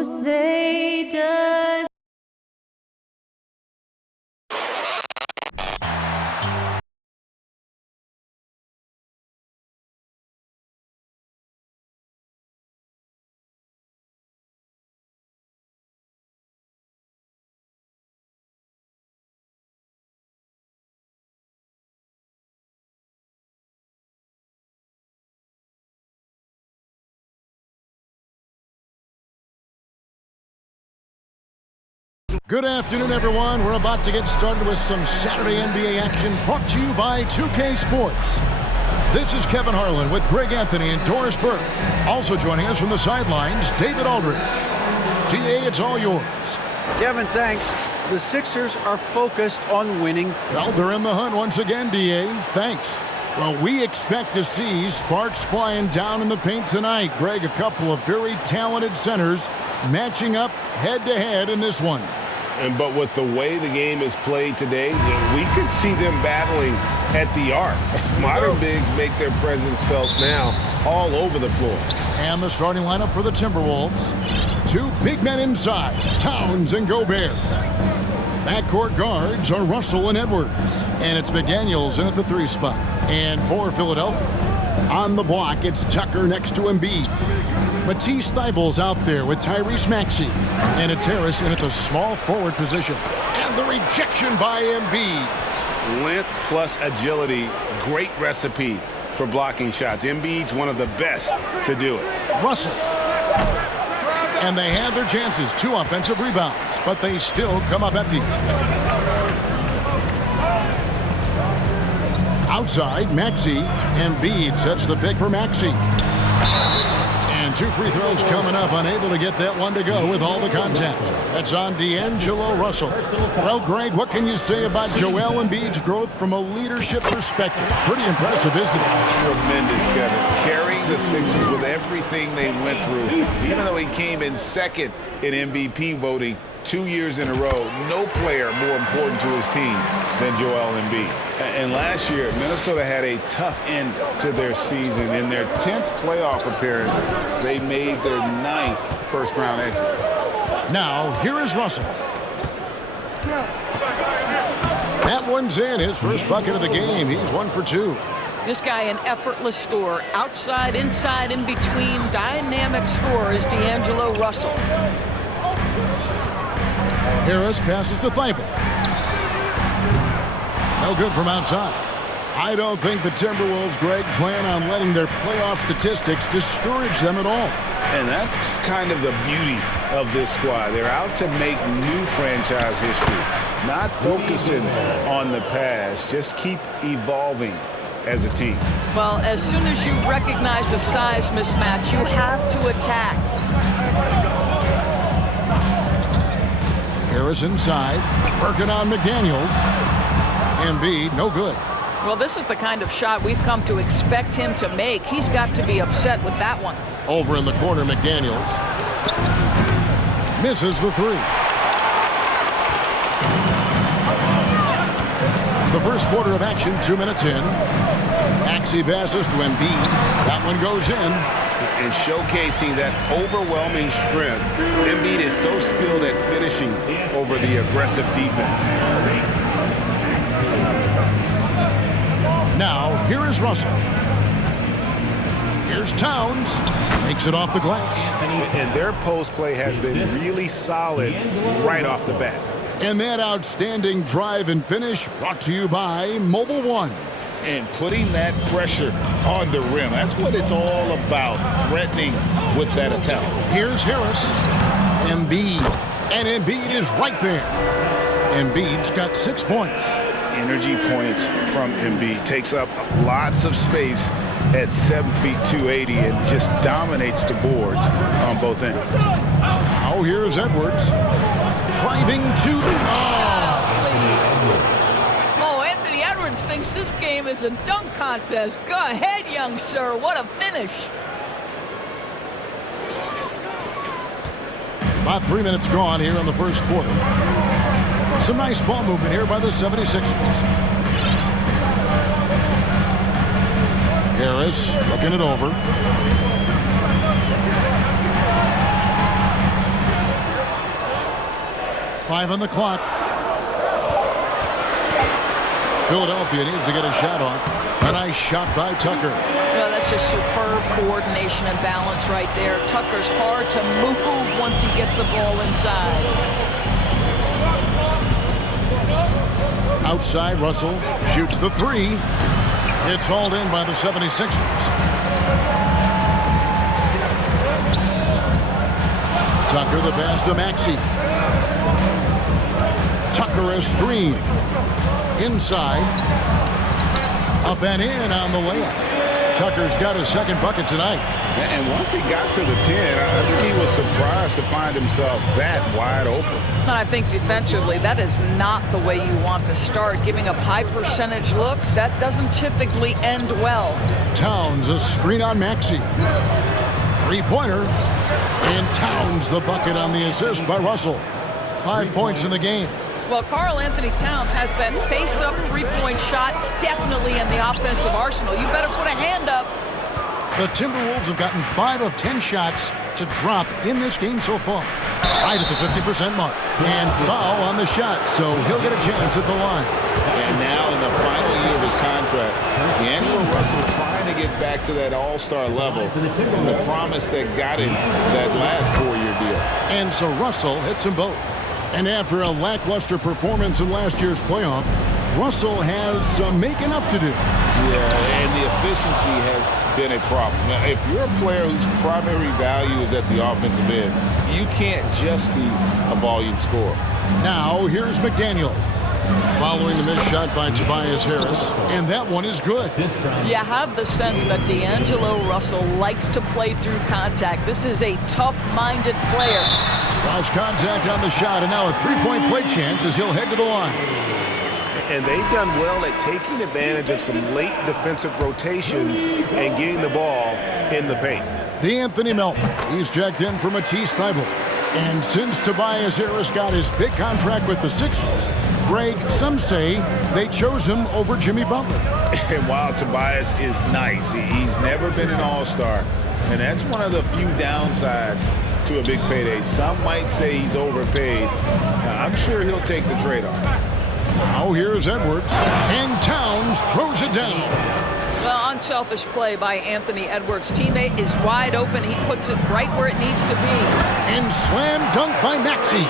Crusaders. Good afternoon, everyone. We're about to get started with some Saturday NBA action brought to you by 2K Sports. This is Kevin Harlan with Greg Anthony and Doris Burke. Also joining us from the sidelines, David Aldridge. DA, it's all yours. Kevin, thanks. The Sixers are focused on winning. Well, they're in the hunt once again, DA. Thanks. Well, we expect to see sparks flying down in the paint tonight. Greg, a couple of very talented centers matching up head-to-head in this one. But with the way the game is played today, we could see them battling at the arc. Modern bigs make their presence felt now all over the floor. And the starting lineup for the Timberwolves. Two big men inside, Towns and Gobert. Backcourt guards are Russell and Edwards. And it's McDaniels in at the 3 spot. And for Philadelphia, on the block, it's Tucker next to Embiid. Matisse Thybulle's out there with Tyrese Maxey. And it's Harris in at the small forward position. And the rejection by Embiid. Length plus agility, great recipe for blocking shots. Embiid's one of the best to do it. Russell. And they had their chances, 2 offensive rebounds, but they still come up empty. Outside, Maxey. Embiid sets the pick for Maxey. And 2 free throws coming up, unable to get that one to go with all the contact. That's on D'Angelo Russell. Well, Greg, what can you say about Joel Embiid's growth from a leadership perspective? Pretty impressive, isn't it? Tremendous, Kevin. Carrying the Sixers with everything they went through. Even though he came in second in MVP voting 2 years in a row, no player more important to his team than Joel Embiid. And last year, Minnesota had a tough end to their season. In their 10th playoff appearance, they made their 9th first-round exit. Now, here is Russell. That one's in, his first bucket of the game. He's 1 for 2. This guy, an effortless scorer. Outside, inside, in between, dynamic scorer is D'Angelo Russell. Harris passes to Thibault. No good from outside. I don't think the Timberwolves, Greg, plan on letting their playoff statistics discourage them at all. And that's kind of the beauty of this squad. They're out to make new franchise history, not focusing on the past. Just keep evolving as a team. Well, as soon as you recognize the size mismatch, you have to attack. Harris inside, working on McDaniels. Embiid, no good. Well, this is the kind of shot we've come to expect him to make. He's got to be upset with that one. Over in the corner, McDaniels. Misses the 3. The first quarter of action, 2 minutes in. Maxey passes to Embiid. That one goes in. And showcasing that overwhelming strength. Embiid is so skilled at finishing over the aggressive defense. Now, here is Russell. Here's Towns. Makes it off the glass. And their post play has been really solid right off the bat. And that outstanding drive and finish brought to you by Mobile One. And putting that pressure on the rim. That's what it's all about, threatening with that attack. Here's Harris. Embiid. And Embiid is right there. Embiid's got 6 points. Energy points from Embiid. Takes up lots of space at 7 feet 280 and just dominates the boards on both ends. Oh, here's Edwards. Driving to the... Oh, Anthony Edwards thinks this game is a dunk contest. Go ahead, young sir. What a finish. About 3 minutes gone here in the first quarter. Some nice ball movement here by the 76ers. Harris looking it over. 5 on the clock. Philadelphia needs to get a shot off. A nice shot by Tucker. Well, that's just superb coordination and balance right there. Tucker's hard to move once he gets the ball inside. Outside, Russell shoots the 3. It's hauled in by the 76ers. Tucker the pass to Maxey. Tucker a screen. Inside. Up and in on the layup. Tucker's got his second bucket tonight. And once he got to the 10, I think he was surprised to find himself that wide open. I think defensively, that is not the way you want to start. Giving up high percentage looks, that doesn't typically end well. Towns a screen on Maxey. 3-pointer. And Towns the bucket on the assist by Russell. 5 points in the game. Well, Karl Anthony Towns has that face-up three-point shot definitely in the offensive arsenal. You better put a hand up. The Timberwolves have gotten 5 of 10 shots to drop in this game so far. Right at the 50% mark. And foul on the shot, so he'll get a chance at the line. And now in the final year of his contract, D'Angelo Russell trying to get back to that all-star level and the promise that got him that last 4-year deal. And so Russell hits them both. And after a lackluster performance in last year's playoff, Russell has some making up to do. Yeah, and the efficiency has been a problem. Now, if you're a player whose primary value is at the offensive end, you can't just be a volume scorer. Now, here's McDaniels. Following the missed shot by Tobias Harris, and that one is good. You have the sense that D'Angelo Russell likes to play through contact. This is a tough-minded player. Lost contact on the shot, and now a three-point play chance as he'll head to the line. And they've done well at taking advantage of some late defensive rotations and getting the ball in the paint. D'Anthony Melton, he's checked in for Matisse Thybulle. And since Tobias Harris got his big contract with the Sixers, Greg, some say they chose him over Jimmy Butler. And while Tobias is nice, he's never been an all-star. And that's one of the few downsides to a big payday. Some might say he's overpaid. I'm sure he'll take the trade-off. Now here's Edwards. And Towns throws it down. Well, unselfish play by Anthony Edwards. Teammate is wide open. He puts it right where it needs to be. And slam dunk by Maxey.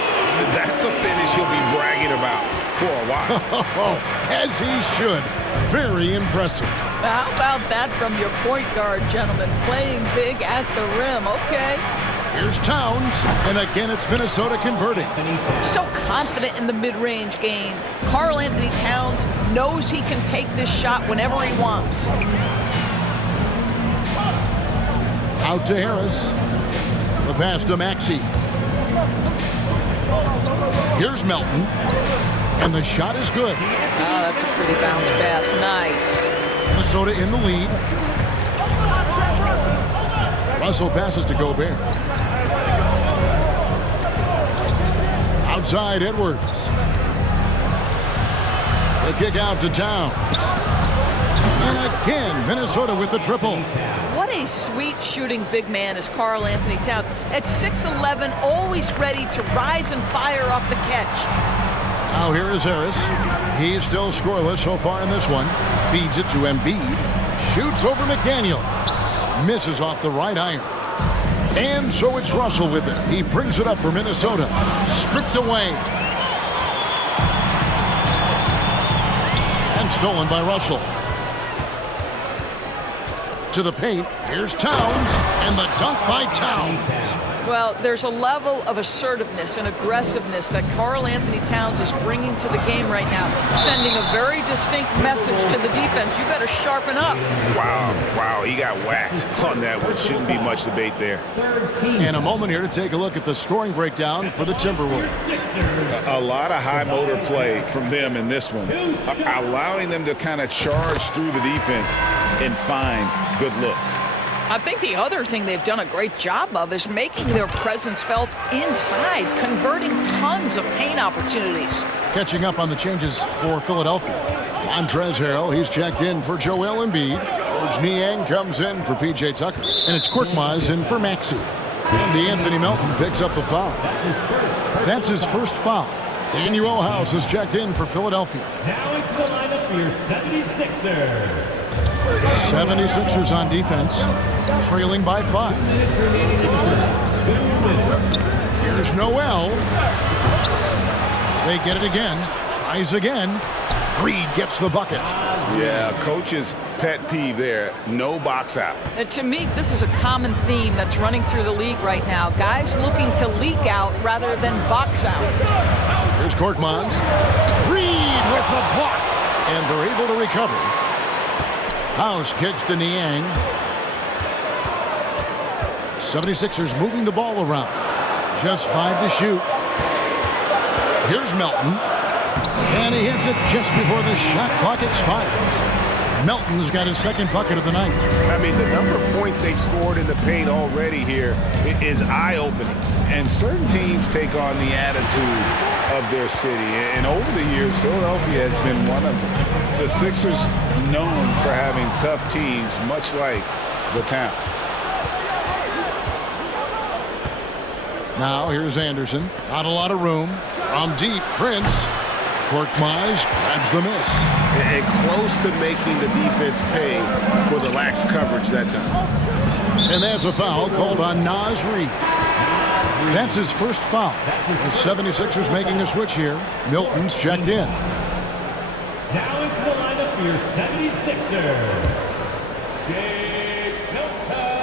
That's a finish he'll be bragging about for a while. As he should. Very impressive. How about that from your point guard, gentlemen? Playing big at the rim. Okay. Here's Towns, and again it's Minnesota converting. So confident in the mid-range game. Karl Anthony Towns knows he can take this shot whenever he wants. Out to Harris. The pass to Maxey. Here's Melton. And the shot is good. Oh, that's a pretty bounce pass. Nice. Minnesota in the lead. Russell passes to Gobert. Outside Edwards. The kick out to Towns. And again, Minnesota with the triple. What a sweet shooting big man is Karl Anthony Towns. At 6'11", always ready to rise and fire off the catch. Now here is Harris. He's still scoreless so far in this one. Feeds it to Embiid. Shoots over McDaniel. Misses off the right iron. And so it's Russell with it. He brings it up for Minnesota. Stripped away. And stolen by Russell. To the paint. Here's Towns. And the dunk by Towns. Well, there's a level of assertiveness and aggressiveness that Karl Anthony Towns is bringing to the game right now, sending a very distinct message to the defense. You better sharpen up. Wow, he got whacked on that one. Shouldn't be much debate there. And a moment here to take a look at the scoring breakdown for the Timberwolves. A lot of high motor play from them in this one, allowing them to kind of charge through the defense and find good looks. I think the other thing they've done a great job of is making their presence felt inside, converting tons of paint opportunities. Catching up on the changes for Philadelphia. Montrezl Harrell, he's checked in for Joel Embiid. George Niang comes in for P.J. Tucker. And it's Korkmaz in for Maxey. And D'Anthony Melton picks up the foul. That's his first foul. Daniel House is checked in for Philadelphia. Now into the lineup for your 76ers. 76ers on defense, trailing by 5. Here's Noel. They get it again. Tries again. Reed gets the bucket. Yeah, coach's pet peeve there. No box out. And to me, this is a common theme that's running through the league right now. Guys looking to leak out rather than box out. Here's Korkmaz. Reed with the block. And they're able to recover. House kicks to Niang. 76ers moving the ball around. Just 5 to shoot. Here's Melton. And he hits it just before the shot clock expires. Melton's got his second bucket of the night. I mean, the number of points they've scored in the paint already here is eye-opening. And certain teams take on the attitude of their city. And over the years, Philadelphia has been one of them. The Sixers known for having tough teams, much like the town. Now here's Anderson. Not a lot of room. From deep, Prince. Korkmaz grabs the miss. And close to making the defense pay for the lax coverage that time. And that's a foul called on Naz Reid. That's his first foul. The 76ers making a switch here. Milton's checked in. Now into the lineup for your 76ers. Shake Milton.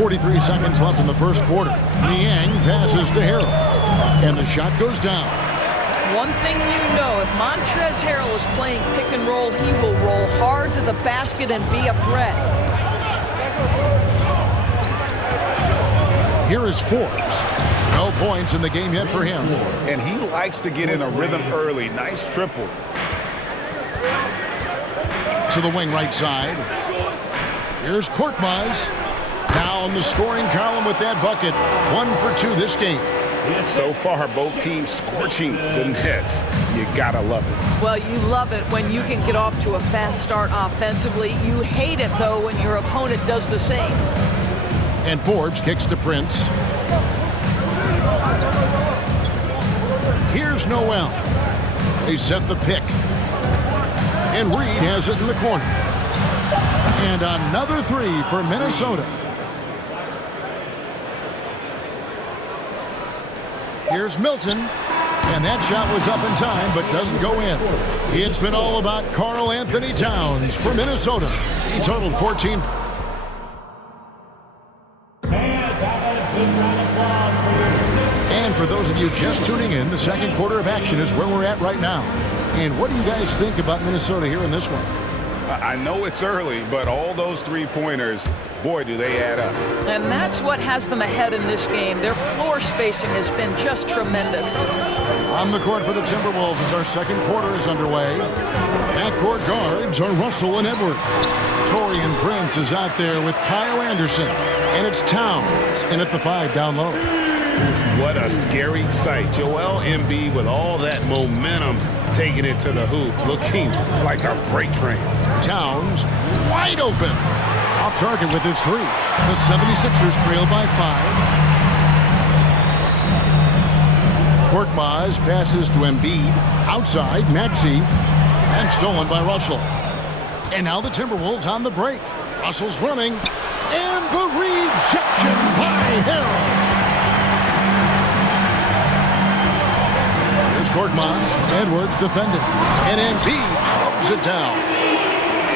43 seconds left in the first quarter. Niang passes to Harrell. And the shot goes down. One thing you know, if Montrezl Harrell is playing pick and roll, he will roll hard to the basket and be a threat. Here is Forbes. No points in the game yet for him. And he likes to get in a rhythm early. Nice triple. To the wing right side. Here's Korkmaz. Now in the scoring column with that bucket. 1 for 2 this game. So far, both teams scorching the Nets. You gotta love it. Well, you love it when you can get off to a fast start offensively. You hate it, though, when your opponent does the same. And Forbes kicks to Prince. Here's Noel. They set the pick. And Reed has it in the corner. And another 3 for Minnesota. Here's Milton. And that shot was up in time, but doesn't go in. It's been all about Karl Anthony Towns for Minnesota. He totaled 14. And for those of you just tuning in, the second quarter of action is where we're at right now. And what do you guys think about Minnesota here in this one? I know it's early, but all those three-pointers, boy, do they add up. And that's what has them ahead in this game. Their floor spacing has been just tremendous. On the court for the Timberwolves as our second quarter is underway. Backcourt guards are Russell and Edwards. Taurean Prince is out there with Kyle Anderson. And it's Towns in at the 5 down low. What a scary sight. Joel Embiid with all that momentum taking it to the hoop, looking like a freight train. Towns wide open. Off target with his 3. The 76ers trail by 5. Korkmaz passes to Embiid. Outside, Maxey. And stolen by Russell. And now the Timberwolves on the break. Russell's running. And the rejection by Harrell. Here's Korkmaz. Edwards defending. And Embiid throws it down.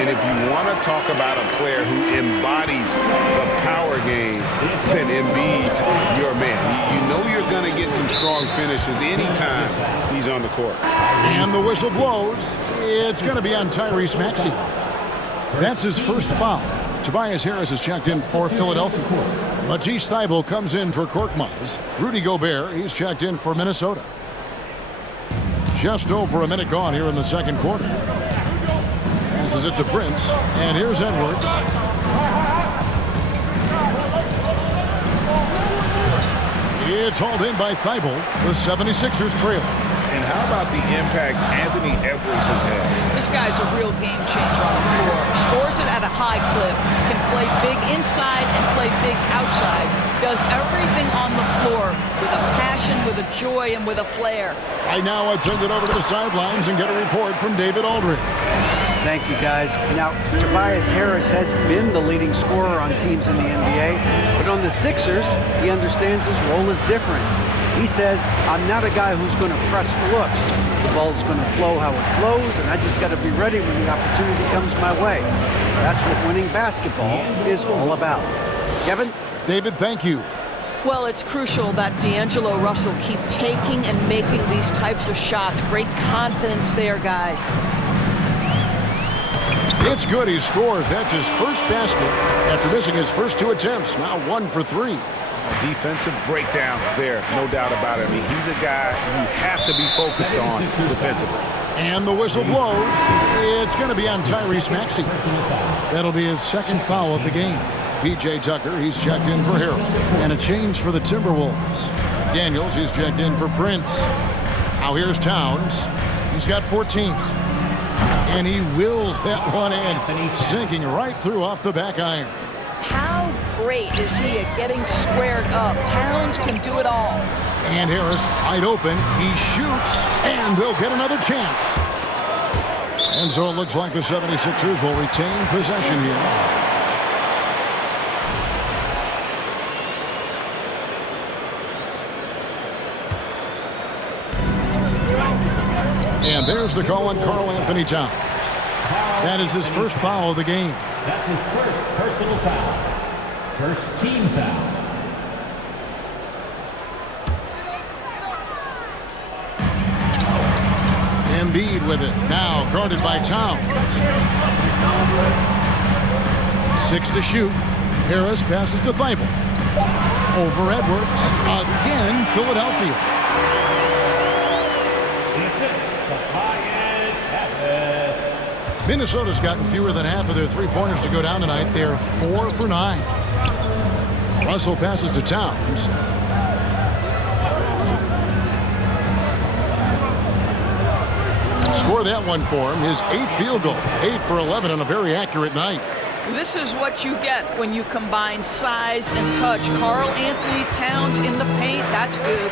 And if you want to talk about a player who embodies the power game, then Embiid's your man. You know you're going to get some strong finishes anytime he's on the court. And the whistle blows. It's going to be on Tyrese Maxey. That's his first foul. Tobias Harris is checked in for Philadelphia. Matisse Thybulle comes in for Korkmaz. Rudy Gobert, he's checked in for Minnesota. Just over a minute gone here in the second quarter. Passes it to Prince, and here's Edwards. It's hauled in by Thybulle. The 76ers trail. And how about the impact Anthony Edwards has had? This guy's a real game changer on the floor. Scores it at a high clip, can play play big inside and play big outside. Does everything on the floor with a passion, with a joy, and with a flair. Right now, I'd send it over to the sidelines and get a report from David Aldridge. Thank you, guys. Now, Tobias Harris has been the leading scorer on teams in the NBA, but on the Sixers, he understands his role is different. He says, I'm not a guy who's going to press for looks. The ball's going to flow how it flows, and I just got to be ready when the opportunity comes my way. That's what winning basketball is all about. Kevin? David, thank you. Well, it's crucial that D'Angelo Russell keep taking and making these types of shots. Great confidence there, guys. It's good. He scores. That's his first basket after missing his first 2 attempts. Now 1 for 3. A defensive breakdown there, no doubt about it. I mean, he's a guy you have to be focused on defensively. And the whistle blows. It's going to be on Tyrese Maxey. That'll be his second foul of the game. P.J. Tucker, he's checked in for Harrell. And a change for the Timberwolves. Daniels, he's checked in for Prince. Now here's Towns. He's got 14. And he wills that one in, sinking right through off the back iron. How great is he at getting squared up? Towns can do it all. And Harris wide open. He shoots, and they'll get another chance. And so it looks like the 76ers will retain possession here. And there's the call on Karl Anthony Towns. That is his first foul of the game. That's his first personal foul. First team foul. Embiid with it. Now guarded by Towns. 6 to shoot. Harris passes to Thibault. Over Edwards. Again, Philadelphia. Minnesota's gotten fewer than half of their three-pointers to go down tonight. They're 4 for 9. Russell passes to Towns. Score that one for him. His 8th field goal. 8 for 11 on a very accurate night. This is what you get when you combine size and touch. Karl Anthony Towns in the paint, that's good.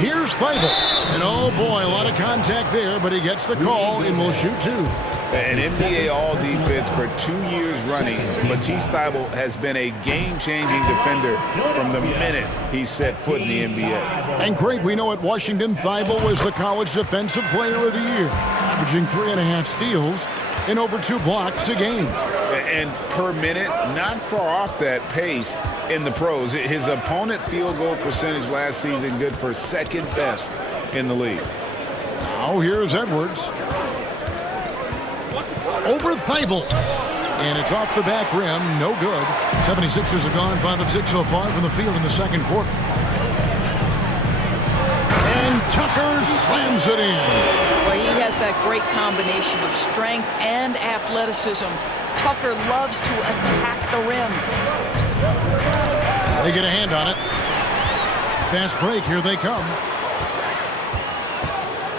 Here's Thibault. And oh boy, a lot of contact there, but he gets the call and will shoot 2. An NBA All-Defense for 2 years running. Matisse Thybulle has been a game-changing defender from the minute he set foot in the NBA. And great, we know at Washington, Thibault was the College Defensive Player of the Year, averaging 3.5 steals and over 2 blocks a game. And per minute, not far off that pace in the pros. His opponent field goal percentage last season good for 2nd best in the league. Now here's Edwards. Over Thibault. And it's off the back rim. No good. 76ers have gone 5 of 6 so far from the field in the second quarter. And Tucker slams it in. Well, he has that great combination of strength and athleticism. Tucker loves to attack the rim. They get a hand on it. Fast break. Here they come.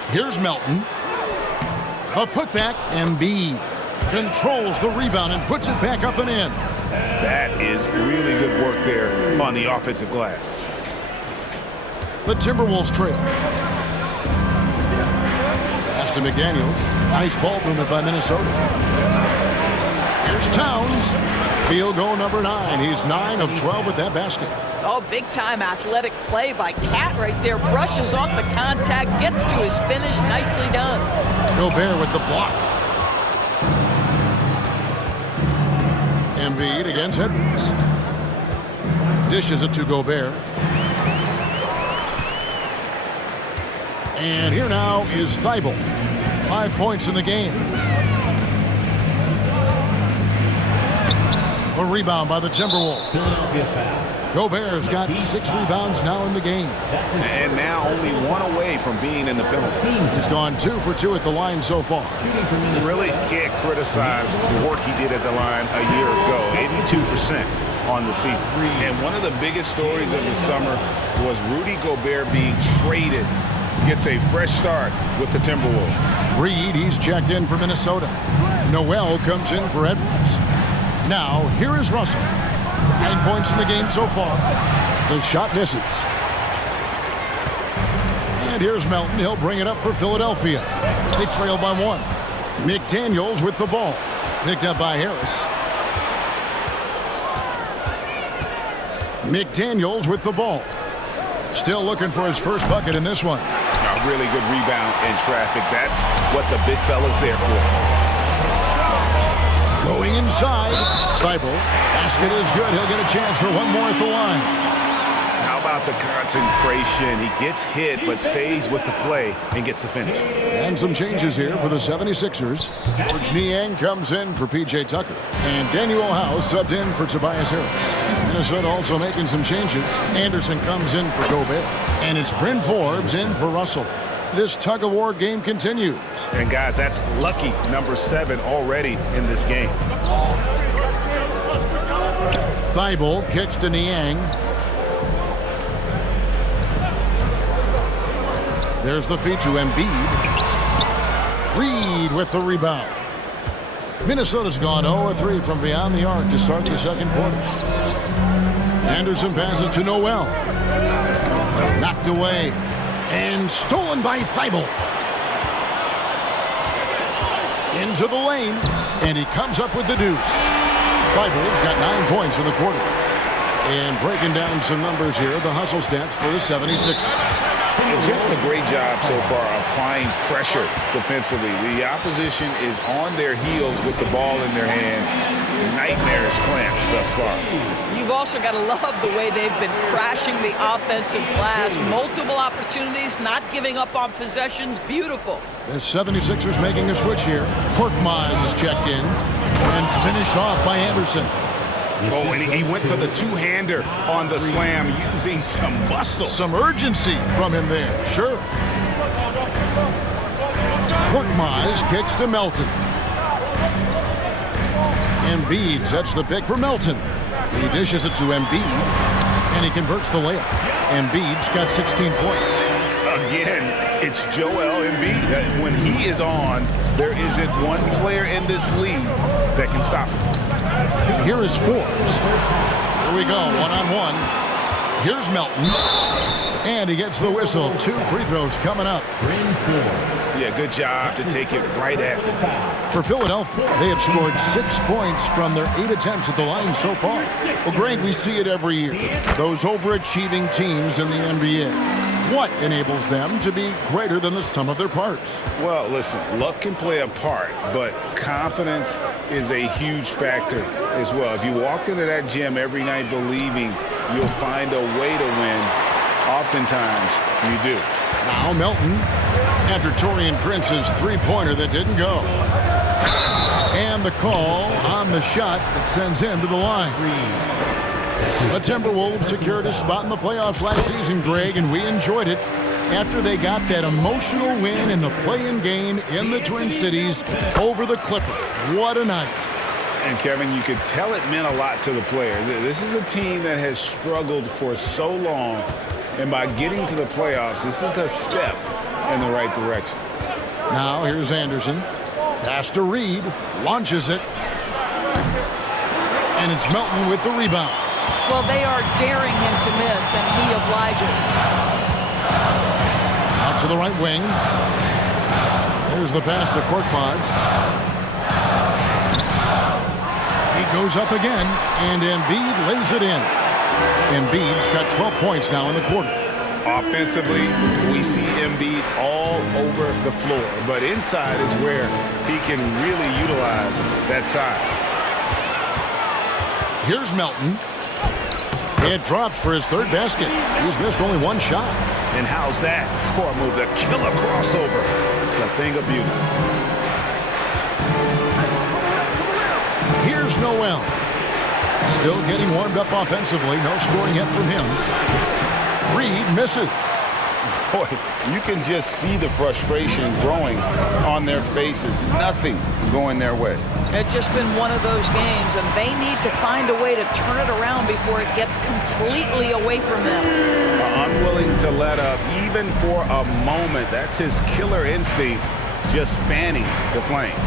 Here's Melton. A putback. Embiid controls the rebound and puts it back up and in. That is really good work there on the offensive glass. The Timberwolves trail. Pass to McDaniels. Nice ball movement by Minnesota. Here's Towns. Field goal number 9. He's 9 of 12 with that basket. Oh, big-time athletic play by Cat right there. Brushes off the contact, gets to his finish. Nicely done. Gobert with the block. Embiid against Edwards. Dishes it to Gobert. And here now is Thibault. 5 points in the game. A rebound by the Timberwolves. Philadelphia foul. Gobert's got 6 rebounds now in the game. And now only 1 away from being in the penalty. He's gone 2 for 2 at the line so far. Really can't criticize the work he did at the line a year ago. 82% on the season. And one of the biggest stories of the summer was Rudy Gobert being traded. Gets a fresh start with the Timberwolves. Reed, he's checked in for Minnesota. Noel comes in for Edwards. Now, here is Russell. 9 points in the game so far. The shot misses. And here's Melton. He'll bring it up for Philadelphia. They trail by 1. McDaniels with the ball. Picked up by Harris. McDaniels with the ball. Still looking for his first bucket in this one. A really good rebound in traffic. That's what the big fella's there for. Going inside. Seibel. Basket is good. He'll get a chance for one more at the line. How about the concentration? He gets hit but stays with the play and gets the finish. And some changes here for the 76ers. George Niang comes in for P.J. Tucker. And Daniel House subbed in for Tobias Harris. Minnesota also making some changes. Anderson comes in for Gobert. And it's Bryn Forbes in for Russell. This tug-of-war game continues. And guys, that's lucky number 7 already in this game. Thibault kicks to Niang. There's the feed to Embiid. Reed with the rebound. Minnesota's gone 0-3 from beyond the arc to start the second quarter. Anderson passes to Noel. Knocked away. And stolen by Thibault. Into the lane. And he comes up with the deuce. Thibault's got 9 points in the quarter. And breaking down some numbers here, the hustle stats for the 76ers. Just a great job so far applying pressure defensively. The opposition is on their heels with the ball in their hand. Nightmarish clamps thus far. You've also got to love the way they've been crashing the offensive glass. Multiple opportunities, not giving up on possessions. Beautiful. The 76ers making a switch here. Korkmaz is checked in and finished off by Anderson. Oh, and he went for the two-hander on the slam using some muscle. Some urgency from him there, sure. Korkmaz kicks to Melton. Embiid sets the pick for Melton. He dishes it to Embiid, and he converts the layup. Embiid's got 16 points. Again, it's Joel Embiid. When he is on, there isn't one player in this league that can stop him. Here is Forbes. Here we go, one-on-one. Here's Melton. And he gets the whistle. 2 free throws coming up. Yeah, good job to take it right at the net. For Philadelphia, they have scored 6 points from their 8 attempts at the line so far. Well, Greg, we see it every year. Those overachieving teams in the NBA. What enables them to be greater than the sum of their parts? Well, listen, luck can play a part, but confidence is a huge factor as well. If you walk into that gym every night believing you'll find a way to win, oftentimes you do. Now Melton, after Taurean Prince's three-pointer that didn't go. And the call on the shot that sends him to the line. The Timberwolves secured a spot in the playoffs last season, Greg, and we enjoyed it after they got that emotional win in the play-in game in the Twin Cities over the Clippers. What a night. And, Kevin, you could tell it meant a lot to the players. This is a team that has struggled for so long, and by getting to the playoffs, this is a step in the right direction. Now here's Anderson. Pass to Reed. Launches it. And it's Melton with the rebound. Well, they are daring him to miss, and he obliges. Out to the right wing. There's the pass to Korkmaz. He goes up again, and Embiid lays it in. Embiid's got 12 points now in the quarter. Offensively, we see Embiid all over the floor, but inside is where he can really utilize that size. Here's Melton. It drops for his third basket. He's missed only one shot. And how's that for a move? The killer crossover. It's a thing of beauty. Here's Noel. Still getting warmed up offensively. No scoring yet from him. Reed misses. Boy, you can just see the frustration growing on their faces. Nothing going their way. It's just been one of those games, and they need to find a way to turn it around before it gets completely away from them. Unwilling to let up, even for a moment. That's his killer instinct, just fanning the flames.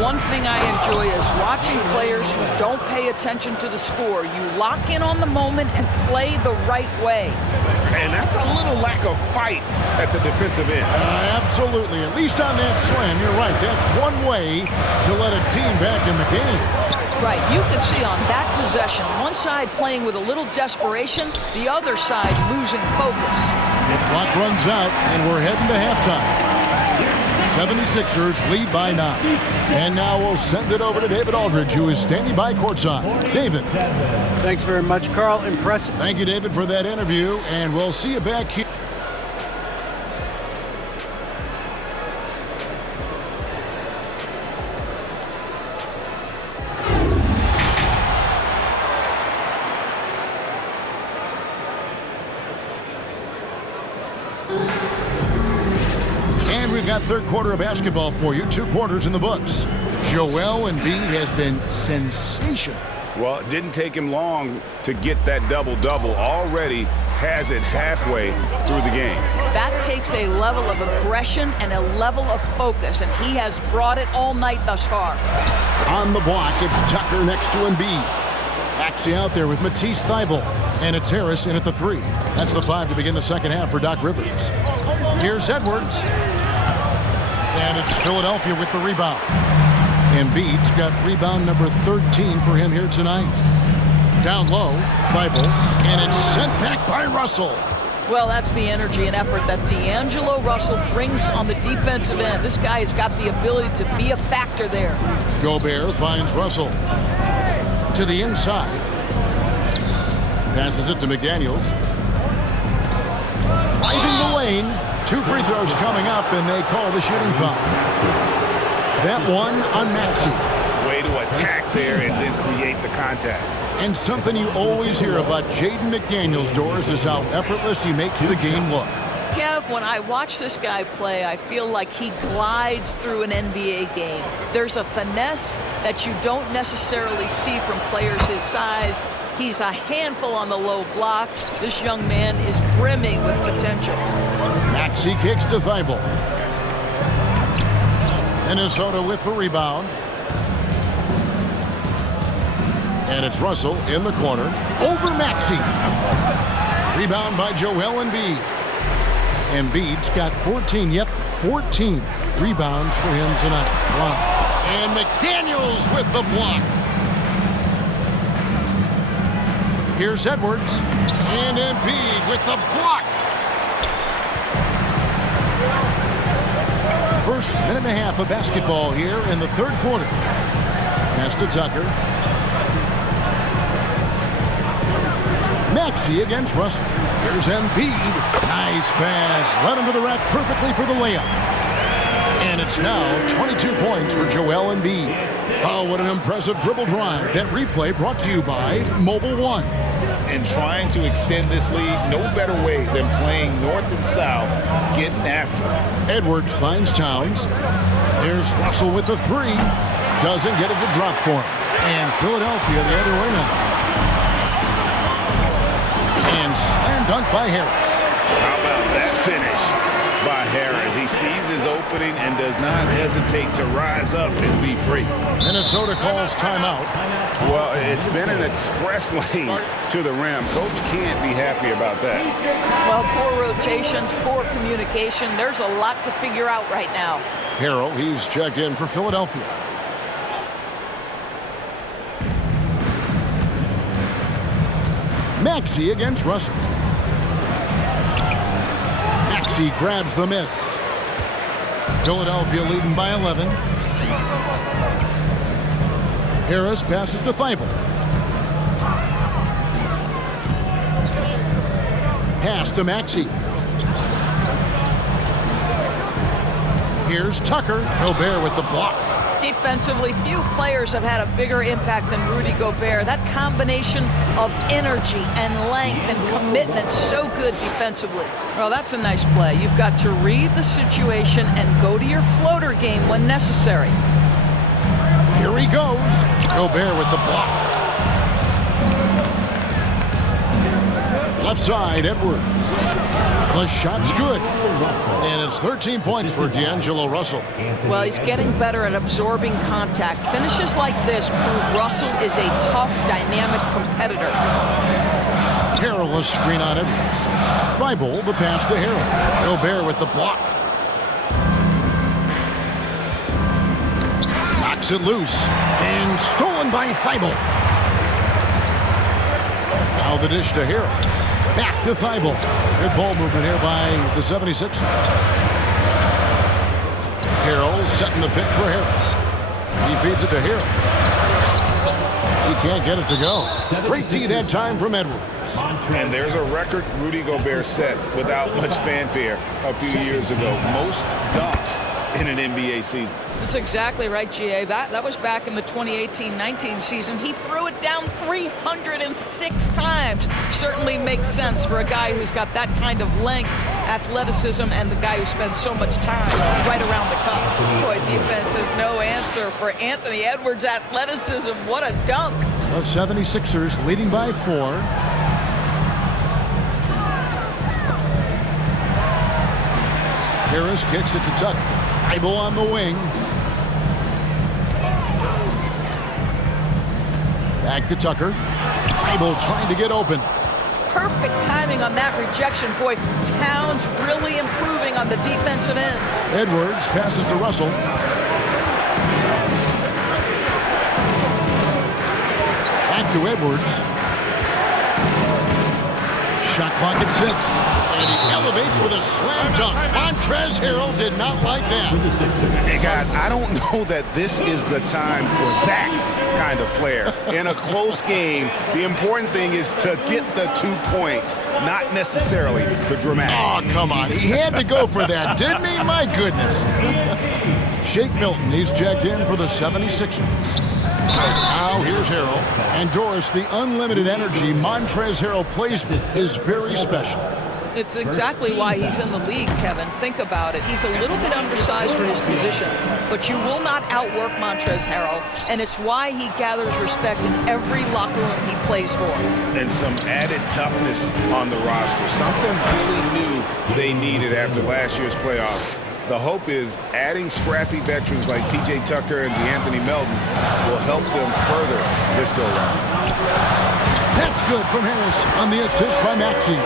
One thing I enjoy is watching players who don't pay attention to the score. You lock in on the moment and play the right way. And that's a little lack of fight at the defensive end. Absolutely. At least on that slam, you're right. That's one way to let a team back in the game. Right, you can see on that possession, one side playing with a little desperation, the other side losing focus. The clock runs out, and we're heading to halftime. 76ers lead by 9. And now we'll send it over to David Aldridge, who is standing by courtside. David. Thanks very much, Carl. Impressive. Thank you, David, for that interview, and we'll see you back here. We've got third quarter of basketball for you. 2 quarters in the books. Joel Embiid has been sensational. Well, it didn't take him long to get that double-double. Already has it halfway through the game. That takes a level of aggression and a level of focus, and he has brought it all night thus far. On the block, it's Tucker next to Embiid. Maxey out there with Matisse Thybulle. And it's Harris in at the 3. That's the 5 to begin the second half for Doc Rivers. Here's Edwards. And it's Philadelphia with the rebound. Embiid's got rebound number 13 for him here tonight. Down low, Thybulle, and it's sent back by Russell. Well, that's the energy and effort that D'Angelo Russell brings on the defensive end. This guy has got the ability to be a factor there. Gobert finds Russell. To the inside. Passes it to McDaniels. Driving the lane. 2 free throws coming up, and they call the shooting foul. That one on Maxey. Way to attack there and then create the contact. And something you always hear about Jaden McDaniels, Doris, is how effortless he makes the game look. Kev, when I watch this guy play, I feel like he glides through an NBA game. There's a finesse that you don't necessarily see from players his size. He's a handful on the low block. This young man is brimming with potential. Maxey kicks to Thybulle. Minnesota with the rebound. And it's Russell in the corner. Over Maxey. Rebound by Joel Embiid. Embiid's got 14, 14 rebounds for him tonight. Wow. And McDaniels with the block. Here's Edwards. And Embiid with the block. First minute and a half of basketball here in the third quarter. Pass to Tucker. Maxey against Russell. Here's Embiid. Nice pass. Led him to the rack perfectly for the layup. And it's now 22 points for Joel Embiid. Oh, what an impressive dribble drive. That replay brought to you by Mobile One. And trying to extend this lead, no better way than playing north and south, getting after it. Edwards finds Towns. Here's Russell with the 3. Doesn't get it to drop for him. And Philadelphia the other way now. And slam dunk by Harris. How about that finish by Harris? He sees his opening and does not hesitate to rise up and be free. Minnesota calls timeout. Well, it's been an express lane to the rim. Coach can't be happy about that. Well, poor rotations, poor communication. There's a lot to figure out right now. Harrell, he's checked in for Philadelphia. Maxey against Russell. Maxey grabs the miss. Philadelphia leading by 11. Harris passes to Thybulle. Pass to Maxey. Here's Tucker. Gobert with the block. Defensively, few players have had a bigger impact than Rudy Gobert. That combination of energy and length and commitment, so good defensively. Well, that's a nice play. You've got to read the situation and go to your floater game when necessary. Here he goes. Gobert with the block. Left side, Edwards. The shot's good. And it's 13 points for D'Angelo Russell. Well, he's getting better at absorbing contact. Finishes like this prove Russell is a tough, dynamic competitor. Harrell, a screen on Edwards. Thibault, the pass to Harrell. Gobert with the block. Knocks it loose. And stolen by Thibault. Now the dish to Harrell. Back to Thibault. Good ball movement here by the 76ers. Harrell setting the pick for Harris. He feeds it to Harrell. He can't get it to go. Great D that time from Edwards. And there's a record Rudy Gobert set without much fanfare a few years ago. Most dunks in an NBA season. That's exactly right, GA. That was back in the 2018-19 season. He threw it down 306 times. Certainly makes sense for a guy who's got that kind of length, athleticism, and the guy who spends so much time right around the cup. Boy, defense has no answer for Anthony Edwards' athleticism. What a dunk. The 76ers leading by 4. Harris kicks it to Tucker. Thibault on the wing. Back to Tucker. Thibault trying to get open. Perfect timing on that rejection. Boy, Towns really improving on the defensive end. Edwards passes to Russell. Back to Edwards. Shot clock at 6. And he elevates with a slam dunk. Montrezl Harrell did not like that. Hey, guys, I don't know that this is the time for that kind of flair. In a close game, the important thing is to get the 2 points, not necessarily the dramatics. Oh, come on. He had to go for that, didn't he? My goodness. Shake Milton, he's checked in for the 76ers. Now here's Harrell. And Doris, the unlimited energy Montrezl Harrell plays with is very special. It's exactly why he's in the league, Kevin. Think about it. He's a little bit undersized for his position, but you will not outwork Montrezl Harrell, and it's why he gathers respect in every locker room he plays for. And some added toughness on the roster. Something Philly knew they needed after last year's playoffs. The hope is adding scrappy veterans like P.J. Tucker and DeAnthony Melton will help them further this go-round. That's good from Harris on the assist by Maxey.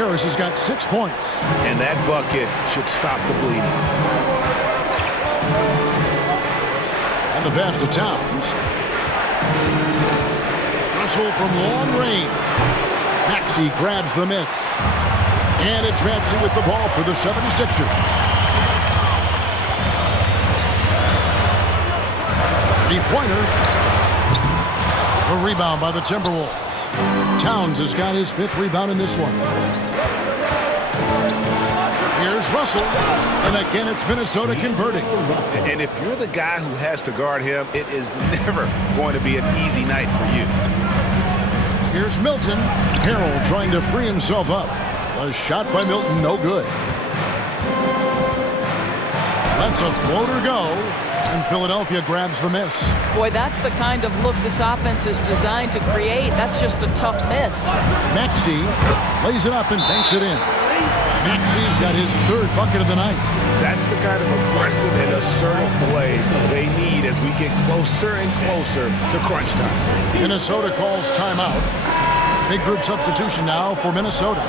Harris has got 6 points. And that bucket should stop the bleeding. And the pass to Towns. Russell from long range. Maxey grabs the miss. And it's Maxey with the ball for the 76ers. Three-pointer. A rebound by the Timberwolves. Towns has got his 5th rebound in this one. Here's Russell. And again, it's Minnesota converting. And if you're the guy who has to guard him, it is never going to be an easy night for you. Here's Milton. Harrell trying to free himself up. A shot by Milton, no good. Lets a floater go. And Philadelphia grabs the miss. Boy, that's the kind of look this offense is designed to create. That's just a tough miss. Maxey lays it up and banks it in. Maxey's got his 3rd bucket of the night. That's the kind of aggressive and assertive play they need as we get closer and closer to crunch time. Minnesota calls timeout. Big group substitution now for Minnesota.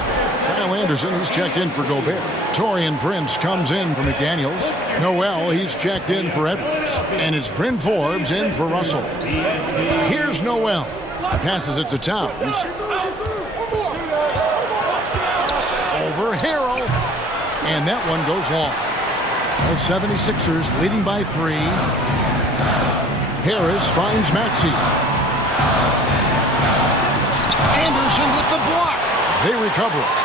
Kyle Anderson, he's checked in for Gobert. Torian Prince comes in for McDaniels. Noel, he's checked in for Edwards. And it's Bryn Forbes in for Russell. Here's Noel. Passes it to Towns. Over Harrell. And that one goes long. The 76ers leading by 3. Harris finds Maxey. Anderson with the block. They recover it.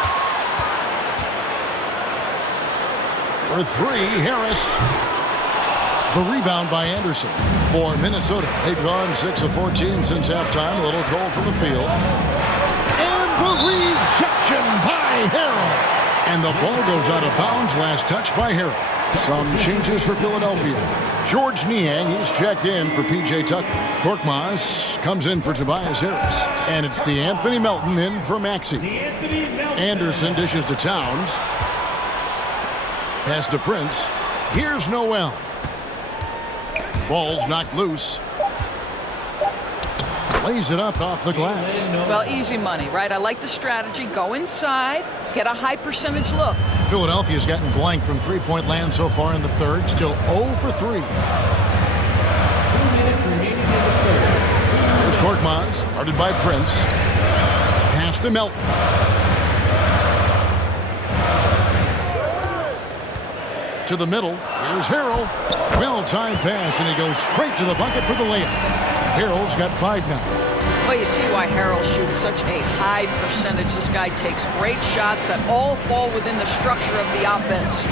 For 3, Harris. The rebound by Anderson for Minnesota. They've gone 6 of 14 since halftime. A little cold from the field. And the rejection by Harrell. And the ball goes out of bounds. Last touch by Harrell. Some changes for Philadelphia. George Niang, he's checked in for P.J. Tucker. Korkmaz comes in for Tobias Harris. And it's DeAnthony Melton in for Maxey. Anderson dishes to Towns. Pass to Prince. Here's Noel. Ball's knocked loose. Lays it up off the glass. Well, easy money, right? I like the strategy. Go inside, get a high percentage look. Philadelphia's gotten blank from three-point land so far in the third. Still 0 for 3. 2 minutes remaining in the third. Here's Korkmaz, guarded by Prince. Pass to Melton. To the middle. Here's Harrell. Well-timed pass, and he goes straight to the bucket for the layup. Harrell's got 5 now. Well, you see why Harrell shoots such a high percentage. This guy takes great shots that all fall within the structure of the offense.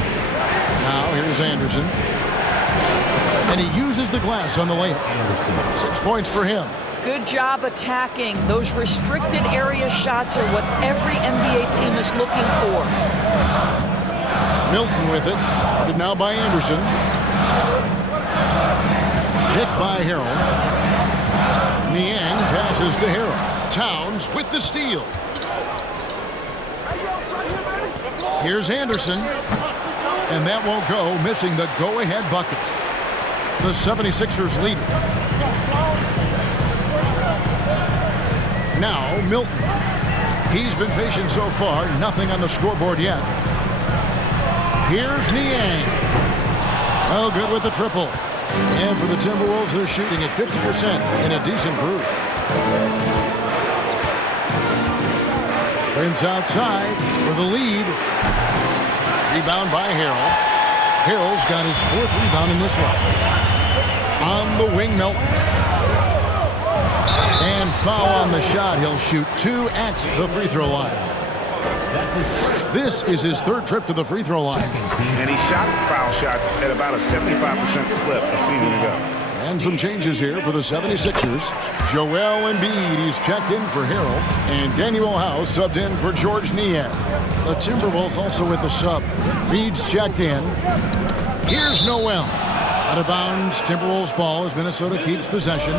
Now here's Anderson. And he uses the glass on the layup. 6 points for him. Good job attacking. Those restricted area shots are what every NBA team is looking for. Milton with it. Guarded now by Anderson. Hit by Harrell. Niang passes to Harrell. Towns with the steal. Here's Anderson. And that won't go, missing the go-ahead bucket. The 76ers lead it. Now Milton. He's been patient so far. Nothing on the scoreboard yet. Here's Niang. Oh, good with the triple. And for the Timberwolves, they're shooting at 50% in a decent group. Prince outside for the lead. Rebound by Harrell. Harrell's got his 4th rebound in this one. On the wing, Melton. And foul on the shot. He'll shoot 2 at the free throw line. This is his 3rd trip to the free throw line. And he shot foul shots at about a 75% clip a season ago. And some changes here for the 76ers. Joel Embiid, he's checked in for Harrell. And Daniel House subbed in for George Niang. The Timberwolves also with the sub. Reed's checked in. Here's Noel. Out of bounds, Timberwolves ball as Minnesota keeps possession.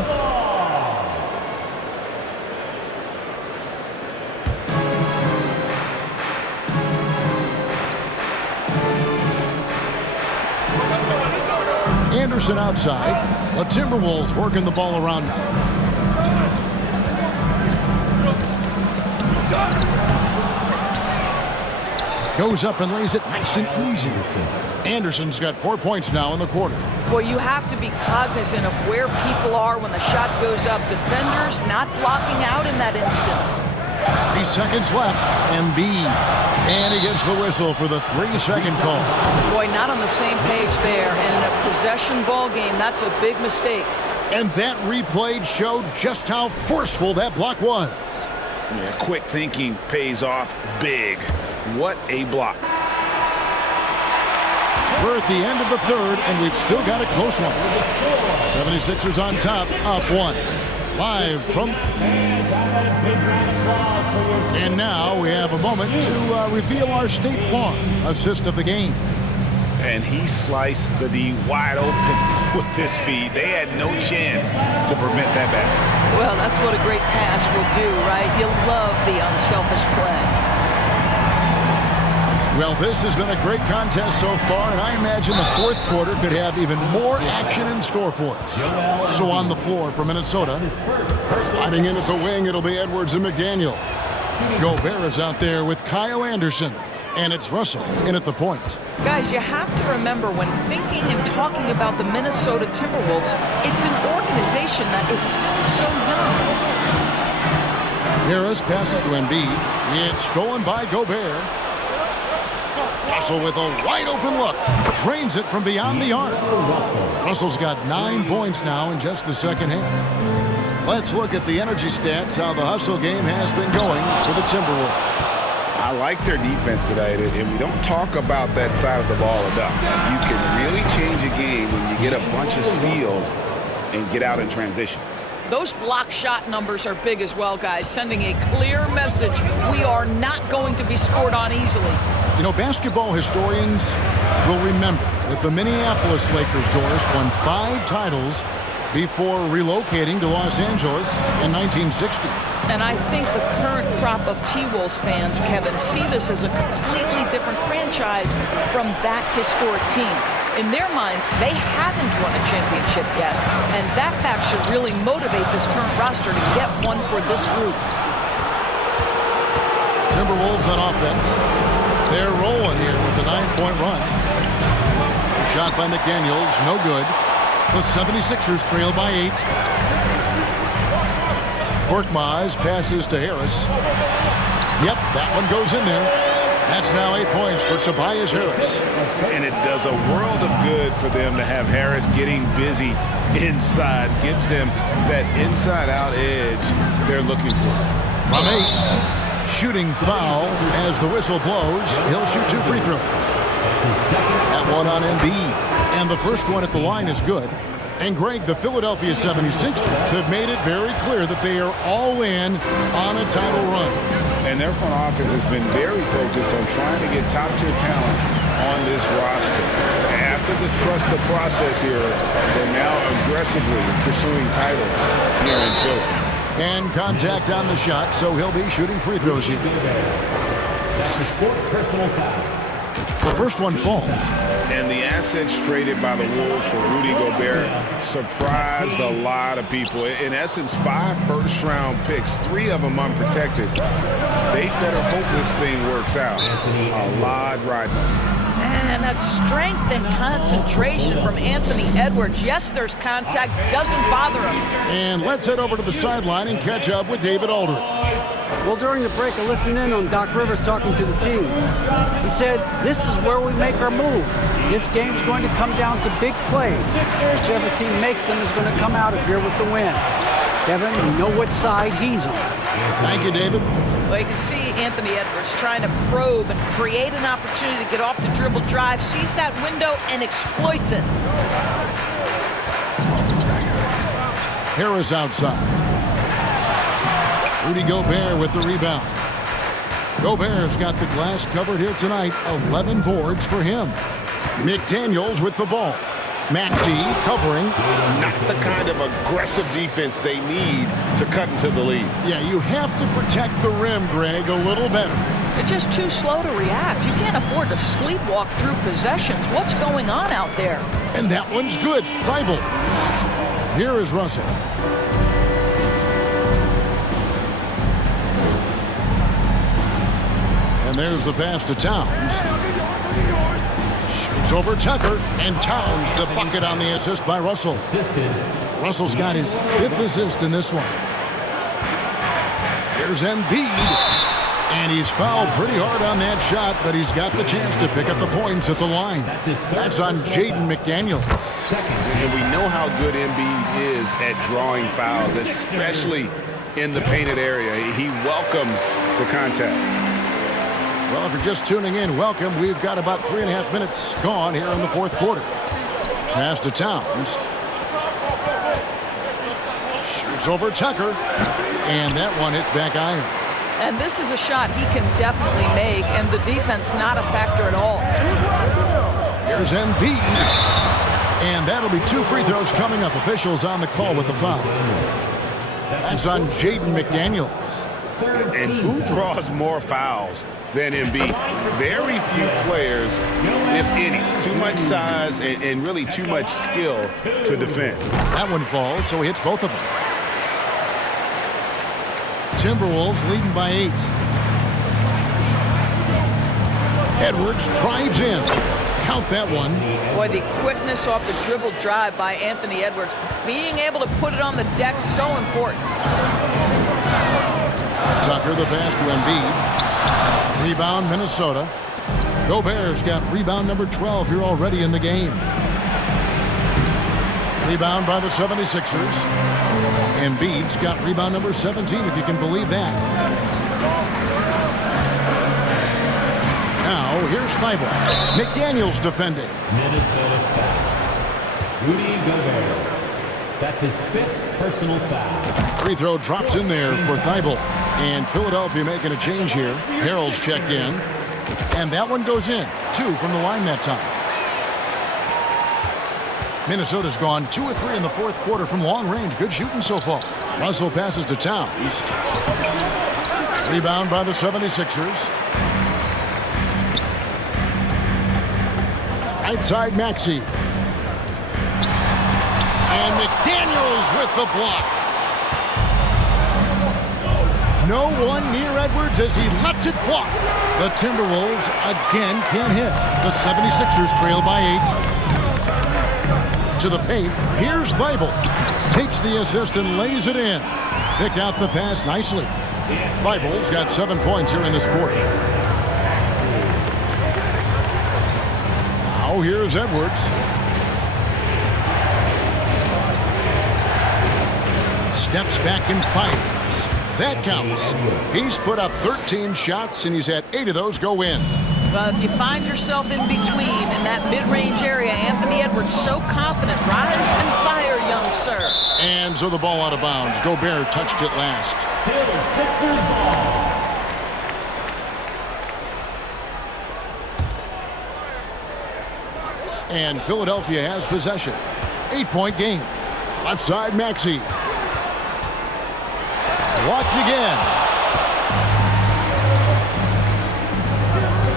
Anderson outside. The Timberwolves working the ball around now. Goes up and lays it nice and easy. Anderson's got 4 points now in the quarter. Boy, you have to be cognizant of where people are when the shot goes up. Defenders not blocking out in that instance. 3 seconds left. Embiid. And he gets the whistle for the 3-second call. Boy, not on the same page there. And in a possession ball game, that's a big mistake. And that replay showed just how forceful that block was. Yeah, quick thinking pays off big. What a block. We're at the end of the third, and we've still got a close one. 76ers on top, up 1. Live from... And now we have a moment to reveal our State Farm assist of the game. And he sliced the D wide open with this feed. They had no chance to prevent that basket. Well, that's what a great pass will do, right? You'll love the unselfish play. Well, this has been a great contest so far, and I imagine the 4th quarter could have even more action in store for us. So on the floor for Minnesota, sliding in at the wing, it'll be Edwards and McDaniel. Gobert is out there with Kyle Anderson, and it's Russell in at the point. Guys, you have to remember when thinking and talking about the Minnesota Timberwolves, it's an organization that is still so young. Harris passes to Embiid. It's stolen by Gobert. Russell with a wide-open look. Drains it from beyond the arc. Russell's got 9 points now in just the second half. Let's look at the energy stats, how the hustle game has been going for the Timberwolves. I like their defense tonight, and we don't talk about that side of the ball enough. You can really change a game when you get a bunch of steals and get out in transition. Those block shot numbers are big as well, guys, sending a clear message. We are not going to be scored on easily. You know, basketball historians will remember that the Minneapolis Lakers, Doris, won 5 titles before relocating to Los Angeles in 1960. And I think the current crop of T-Wolves fans, Kevin, see this as a completely different franchise from that historic team. In their minds, they haven't won a championship yet, and that fact should really motivate this current roster to get one for this group. Timberwolves on offense. They're rolling here with a 9-point run. Shot by McDaniels, no good. The 76ers trail by 8. Korkmaz passes to Harris. Yep, that one goes in there. That's now 8 points for Tobias Harris. And it does a world of good for them to have Harris getting busy inside. Gives them that inside-out edge they're looking for. From 8, shooting foul as the whistle blows. He'll shoot 2 free throws. That one on Embiid. And the first one at the line is good. And Greg, the Philadelphia 76ers have made it very clear that they are all in on a title run. And their front office has been very focused on trying to get top-tier talent on this roster. After the trust the process here, they're now aggressively pursuing titles here in Philly. And contact on the shot, so he'll be shooting free throws here. That's a sport personal foul. The first one falls. And the assets traded by the Wolves for Rudy Gobert surprised a lot of people. In essence, 5 first-round picks, 3 of them unprotected. They better hope this thing works out. A lot riding on it. And that strength and concentration from Anthony Edwards. Yes, there's contact, doesn't bother him. And let's head over to the sideline and catch up with David Aldridge. Well, during the break, I listened in on Doc Rivers talking to the team. He said, this is where we make our move. This game's going to come down to big plays. Whichever team makes them is going to come out of here with the win. Kevin, you know what side he's on. Thank you, David. Well, you can see Anthony Edwards trying to probe and create an opportunity to get off the dribble drive, sees that window and exploits it. Harris outside. Rudy Gobert with the rebound. Gobert's got the glass covered here tonight. 11 boards for him. McDaniels with the ball. Maxey covering. Not the kind of aggressive defense they need to cut into the lead. Yeah, you have to protect the rim, Greg, a little better. They're just too slow to react. You can't afford to sleepwalk through possessions. What's going on out there? And that one's good. Thibault. Here is Russell. And there's the pass to Towns. Shoots over Tucker, and Towns the bucket on the assist by Russell. Russell's got his 5th assist in this one. Here's Embiid, and he's fouled pretty hard on that shot, but he's got the chance to pick up the points at the line. That's on Jaden McDaniels. And we know how good Embiid is at drawing fouls, especially in the painted area. He welcomes the contact. Well, if you're just tuning in, welcome. We've got about 3.5 minutes gone here in the 4th quarter. Pass to Towns. Shoots over Tucker. And that one hits back iron. And this is a shot he can definitely make, and the defense not a factor at all. Here's Embiid. And that'll be 2 free throws coming up. Officials on the call with the foul. That's on Jaden McDaniels. And who draws more fouls than Embiid? Very few players, if any. Too much size and really too much skill to defend. That one falls, so he hits both of them. Timberwolves leading by 8. Edwards drives in. Count that one. Boy, the quickness off the dribble drive by Anthony Edwards. Being able to put it on the deck, so important. Tucker the pass to Embiid. Rebound Minnesota. Gobert's got rebound number 12 here already in the game. Rebound by the 76ers. Embiid's got rebound number 17, if you can believe that. Now here's Thibault. McDaniels defending. Minnesota foul. Rudy Gobert. That's his 5th personal foul. Free throw drops in there for Thibault. And Philadelphia making a change here. Harrell's checked in. And that one goes in. 2 from the line that time. Minnesota's gone 2 of 3 in the fourth quarter from long range. Good shooting so far. Russell passes to Towns. Rebound by the 76ers. Outside Maxey. And McDaniels with the block. No one near Edwards as he lets it fly. The Timberwolves again can't hit. The 76ers trail by 8. To the paint, here's Weibel. Takes the assist and lays it in. Picked out the pass nicely. Weibel's got 7 points here in this quarter. Now here's Edwards. Steps back and fires. That counts. He's put up 13 shots, and he's had 8 of those go in. Well, if you find yourself in between in that mid-range area, Anthony Edwards so confident. Rise and fire, young sir. And so the ball out of bounds. Gobert touched it last. And Philadelphia has possession. 8-point game. Left side, Maxey. Blocked again.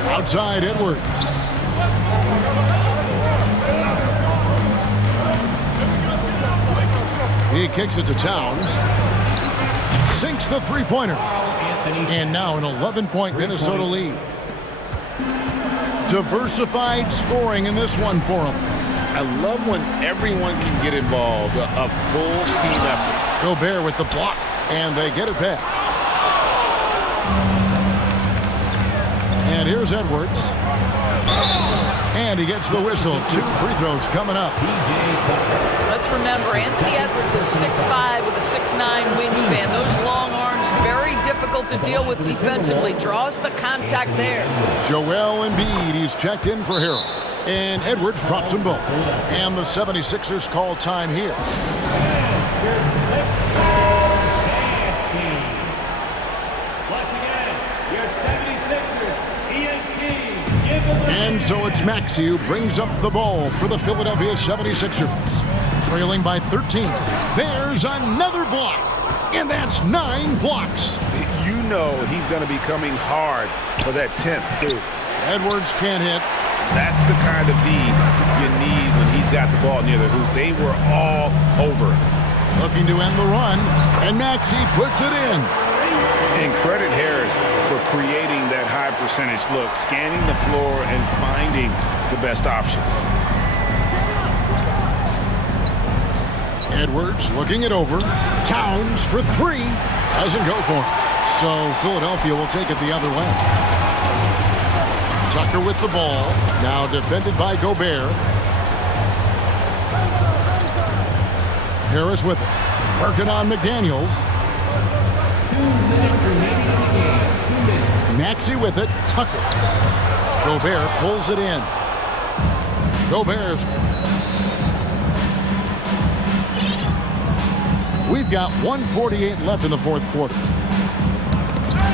Outside, Edwards. He kicks it to Towns. Sinks the three-pointer. And now an 11-point Minnesota lead. Diversified scoring in this one for him. I love when everyone can get involved. A full team effort. Gobert with the block. And they get it back. And here's Edwards. And he gets the whistle. 2 free throws coming up. Let's remember, Anthony Edwards is 6'5" with a 6'9" wingspan. Those long arms, very difficult to deal with defensively. Draws the contact there. Joel Embiid, he's checked in for Hero. And Edwards drops them both. And the 76ers call time here. And so it's Maxey who brings up the ball for the Philadelphia 76ers. Trailing by 13. There's another block. And that's 9 blocks. You know he's going to be coming hard for that 10th, too. Edwards can't hit. That's the kind of D you need when he's got the ball near the hoop. They were all over it. Looking to end the run. And Maxey puts it in. And credit Harris for creating that high percentage look, scanning the floor and finding the best option. Edwards looking it over. Towns for 3. Doesn't go for it. So Philadelphia will take it the other way. Tucker with the ball. Now defended by Gobert. Harris with it. Working on McDaniels. 2 minutes remaining in the game. 2 minutes. Maxey with it. Tucker. Gobert pulls it in. Gobert's. We've got 1:48 left in the fourth quarter.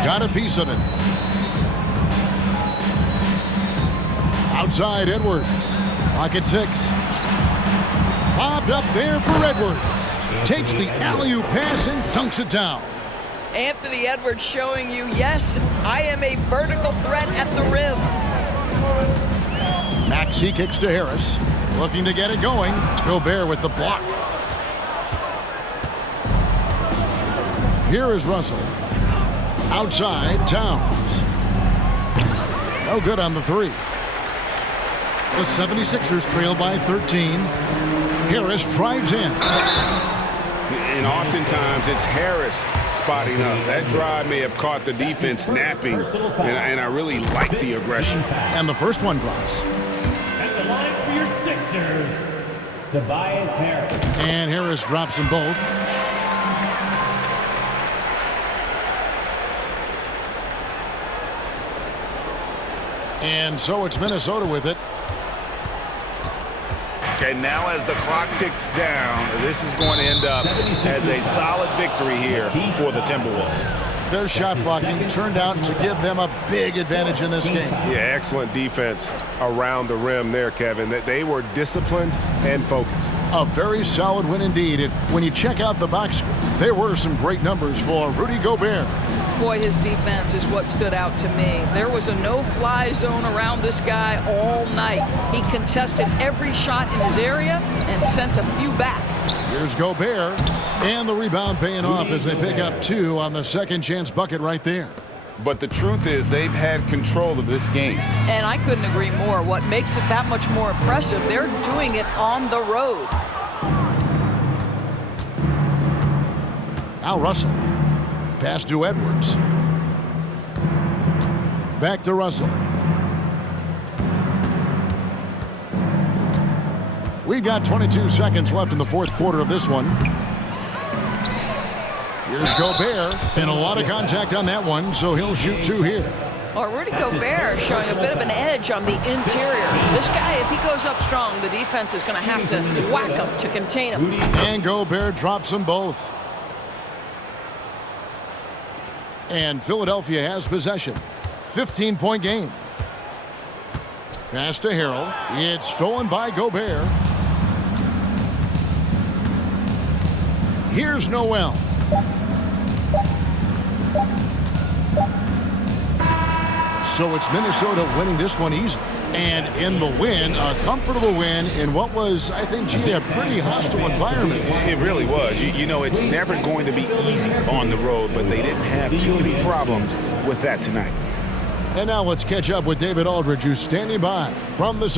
Got a piece of it. Outside Edwards. Pocket 6. Popped up there for Edwards. Takes the alley-oop pass and dunks it down. Anthony Edwards showing you, yes, I am a vertical threat at the rim. Maxey kicks to Harris. Looking to get it going. Gobert with the block. Here is Russell. Outside, Towns. No good on the 3. The 76ers trail by 13. Harris drives in. And oftentimes it's Harris spotting up. That drive may have caught the defense napping, and I really like the aggression. And the first one drops. At the line for your Sixers, Tobias Harris. And Harris drops them both. And so it's Minnesota with it. And now as the clock ticks down, this is going to end up as a solid victory here for the Timberwolves. their shot blocking turned out to give them a big advantage in this game. Yeah, excellent defense around the rim there, Kevin. That they were disciplined and focused. A very solid win indeed. And when you check out the box score, there were some great numbers for Rudy Gobert. Boy, his defense is what stood out to me. There was a no-fly zone around this guy all night. He contested every shot in his area and sent a few back. Here's Gobert, and the rebound paying off as they pick up 2 on the second chance bucket right there. But the truth is they've had control of this game. And I couldn't agree more. What makes it that much more impressive, they're doing it on the road. Al Russell. Pass to Edwards. Back to Russell. We've got 22 seconds left in the fourth quarter of this one. Here's Gobert, and a lot of contact on that one, so he'll shoot 2 here. Well, Rudy Gobert showing a bit of an edge on the interior. This guy, if he goes up strong, the defense is going to have to whack him to contain him. And Gobert drops them both. And Philadelphia has possession. 15-point game. Pass to Harrell. It's stolen by Gobert. Here's Noel. So it's Minnesota winning this one easily. And in the win, a comfortable win in what was, I think, a pretty hostile environment. It really was. You know, it's never going to be easy on the road, but they didn't have too many problems with that tonight. And now let's catch up with David Aldridge, who's standing by from the